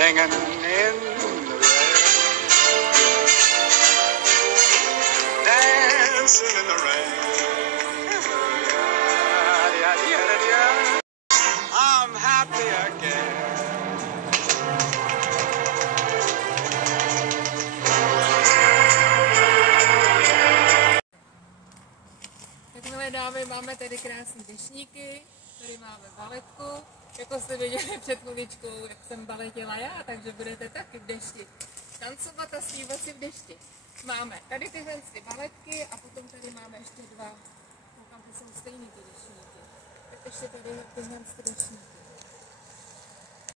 singing in the rain, dancing in the rain. I'm happy again. Tak milé dámy, máme tady krásné deštníky, tady máme baletku, jako jste viděli před chviličkou, jak jsem baletila já, takže budete taky v dešti tancovat a zpívat si v dešti. Máme tady tyhle baletky a potom tady máme ještě dva, koukám, ty jsou stejný ty deštníky. Tak ještě tady tyhle deštníky.